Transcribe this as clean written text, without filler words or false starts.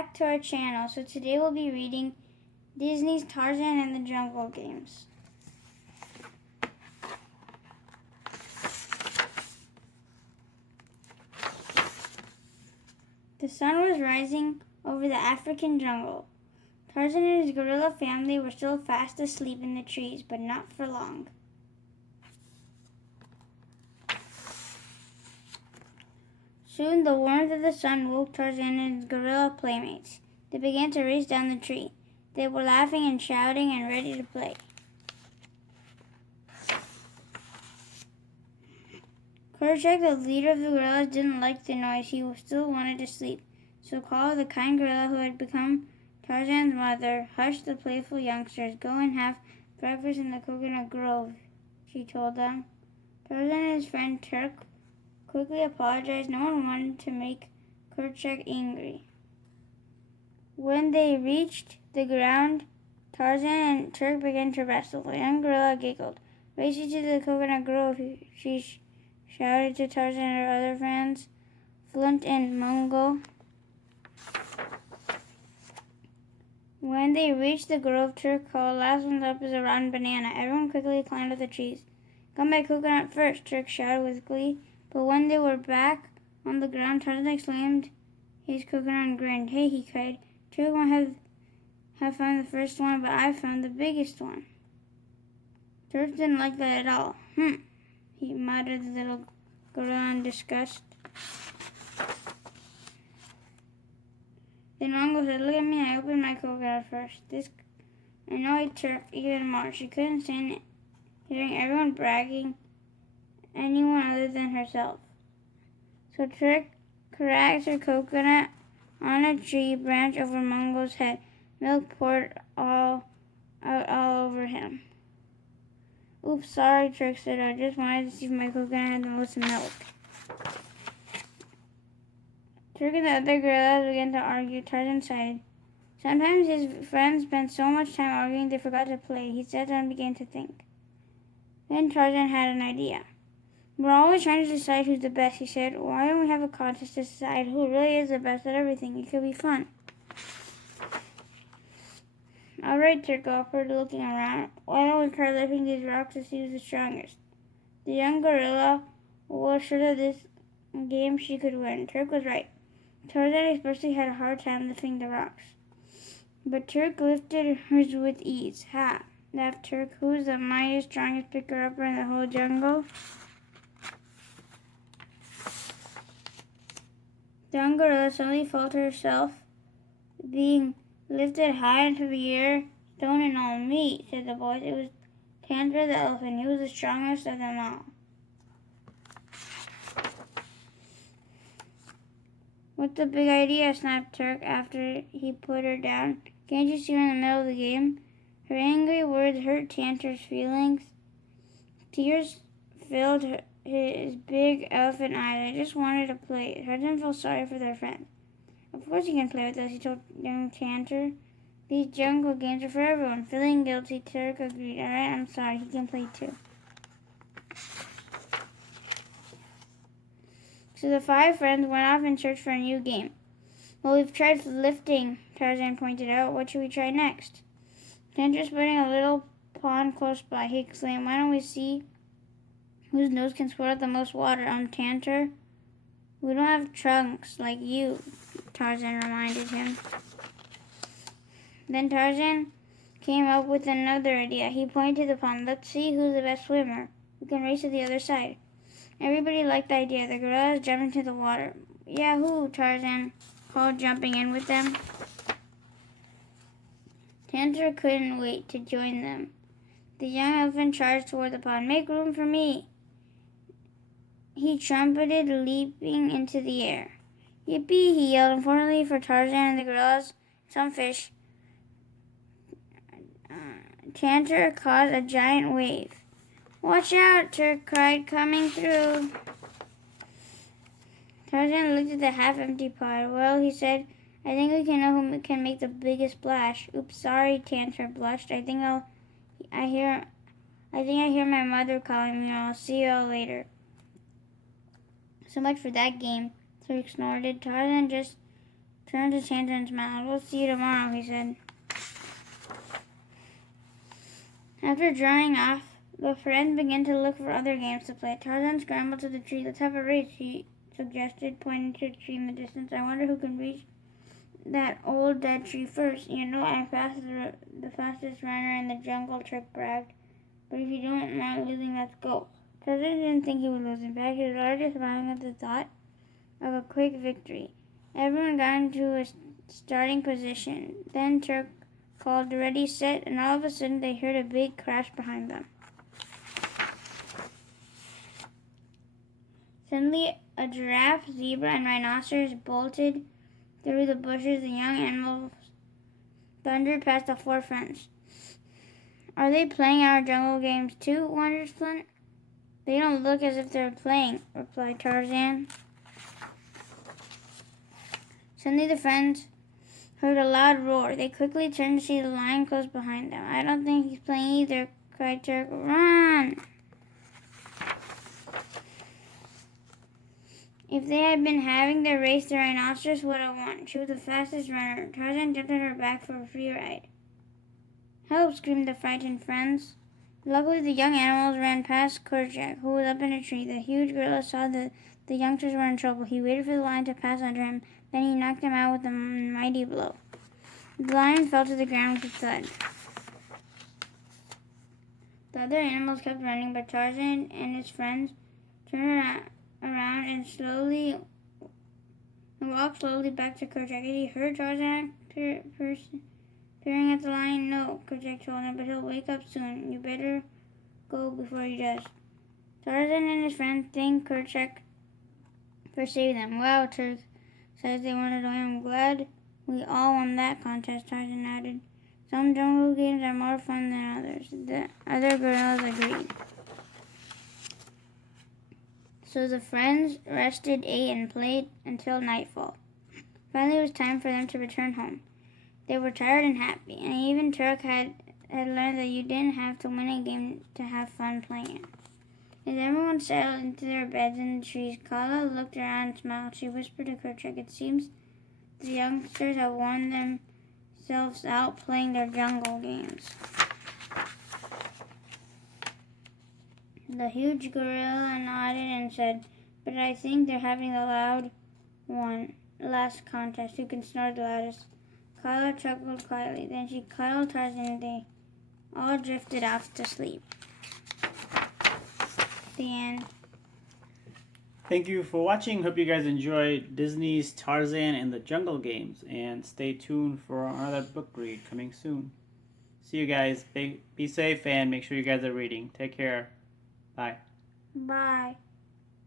back to our channel. So today we'll be reading Disney's Tarzan and the Jungle Games. The sun was rising over the African jungle. Tarzan and his gorilla family were still fast asleep in the trees, but not for long. Soon the warmth of the sun woke Tarzan and his gorilla playmates. They began to race down the tree. They were laughing and shouting and ready to play. Kerchak, the leader of the gorillas, didn't like the noise. He still wanted to sleep. So Kala, the kind gorilla who had become Tarzan's mother, hushed the playful youngsters. Go and have breakfast in the coconut grove, she told them. Tarzan and his friend Turk quickly apologized. No one wanted to make Kerchak angry. When they reached the ground, Tarzan and Turk began to wrestle. The young gorilla giggled. Racing to the coconut grove, she shouted to Tarzan and her other friends, Flint and Mungo. When they reached the grove, Turk called, "Last one up is a rotten banana." Everyone quickly climbed up the trees. "Come by coconut first," Turk shouted with glee. But when they were back on the ground, Tarzan exclaimed his coconut and grinned. "Hey," he cried, "Turk might have found the first one, but I found the biggest one." Turk didn't like that at all. He muttered, the little gorilla in disgust. Then Mongo said, "Look at me, I opened my coconut first." This annoyed Turk even more. She couldn't stand hearing everyone bragging anyone other than herself. So Turk cracked her coconut on a tree branch over Mongo's head. Milk poured out all over him. "Oops, sorry," Turk said. "I just wanted to see if my coconut had the most milk." Turk and the other gorillas began to argue. Tarzan sighed. Sometimes his friends spent so much time arguing they forgot to play. He sat down and began to think. Then Tarzan had an idea. "We're always trying to decide who's the best," he said. "Why don't we have a contest to decide who really is the best at everything? It could be fun." "All right," Turk offered, looking around. "Why don't we try lifting these rocks to see who's the strongest?" The young gorilla was sure that this game she could win. Turk was right. Tarzan especially had a hard time lifting the rocks. But Turk lifted hers with ease. "Ha!" laughed Turk. "Who's the mightiest, strongest picker-upper in the whole jungle?" The young gorilla suddenly felt herself being lifted high into the air. "Stone and all meat," said the voice. It was Tantor the elephant. He was the strongest of them all. "What's the big idea?" snapped Turk after he put her down. "Can't you see we're in the middle of the game?" Her angry words hurt Tantor's feelings. Tears filled his big elephant eyes. "I just wanted to play." Tarzan felt sorry for their friend. "Of course you can play with us," he told young Tantor. "These jungle games are for everyone." Feeling guilty, Turk agreed. "All right, I'm sorry. He can play too." So the five friends went off in search for a new game. "Well, we've tried lifting," Tarzan pointed out. "What should we try next?" Tantor spotting a little pond close by. He exclaimed, "Why don't we see whose nose can spurt out the most water?" Tantor. "We don't have trunks like you," Tarzan reminded him. Then Tarzan came up with another idea. He pointed to the pond. "Let's see who's the best swimmer. We can race to the other side." Everybody liked the idea. The gorillas jumped into the water. "Yahoo!" Tarzan called, jumping in with them. Tantor couldn't wait to join them. The young elephant charged toward the pond. "Make room for me!" he trumpeted, leaping into the air. "Yippee!" he yelled. Unfortunately for Tarzan and the gorillas, some fish, Tantor caused a giant wave. "Watch out!" Turk cried, "coming through." Tarzan looked at the half-empty pod. "Well," he said, "I think we can know who can make the biggest splash." "Oops, sorry," Tantor blushed. I think I hear my mother calling me. I'll see you all later." "So much for that game," Turk snorted. Tarzan just turned his hand and smiled. "We'll see you tomorrow," he said. After drying off, the friends began to look for other games to play. Tarzan scrambled to the tree. "Let's have a race," he suggested, pointing to a tree in the distance. "I wonder who can reach that old dead tree first." "You know I'm the fastest runner in the jungle," Turk bragged. "But if you don't mind losing, let's go." Tarzan didn't think he would lose. In fact, he was already smiling at the thought of a quick victory. Everyone got into a starting position. Then Turk called "Ready, set," and all of a sudden they heard a big crash behind them. Suddenly, a giraffe, zebra, and rhinoceros bolted through the bushes. The young animals thundered past the four friends. "Are they playing our jungle games too?" wondered Flint. "They don't look as if they're playing," replied Tarzan. Suddenly the friends heard a loud roar. They quickly turned to see the lion close behind them. "I don't think he's playing either," cried Turk. "Run!" If they had been having their race, the rhinoceros would have won. She was the fastest runner. Tarzan jumped on her back for a free ride. "Help!" screamed the frightened friends. Luckily, the young animals ran past Kerchak, who was up in a tree. The huge gorilla saw that the youngsters were in trouble. He waited for the lion to pass under him. Then he knocked him out with a mighty blow. The lion fell to the ground with a thud. The other animals kept running, but Tarzan and his friends turned around and walked slowly back to Kerchak. "Has he heard Tarzan peering at the lion?" "No," Kerchak told him, "but he'll wake up soon. You better go before he does." Tarzan and his friends thanked Kerchak for saving them. "Wow," Turk said as they wandered away. "I'm glad we all won that contest," Tarzan added. "Some jungle games are more fun than others." The other gorillas agreed. So the friends rested, ate, and played until nightfall. Finally, it was time for them to return home. They were tired and happy, and even Turk had learned that you didn't have to win a game to have fun playing it. As everyone settled into their beds in the trees, Kala looked around and smiled. She whispered to Kerchak, "It seems the youngsters have worn themselves out playing their jungle games." The huge gorilla nodded and said, "But I think they're having the last contest. Who can snore the loudest?" Kala chuckled quietly. Then she cuddled Tarzan and they all drifted off to sleep. The end. Thank you for watching. Hope you guys enjoyed Disney's Tarzan and the Jungle Games. And stay tuned for another book read coming soon. See you guys. Be safe and make sure you guys are reading. Take care. Bye. Bye.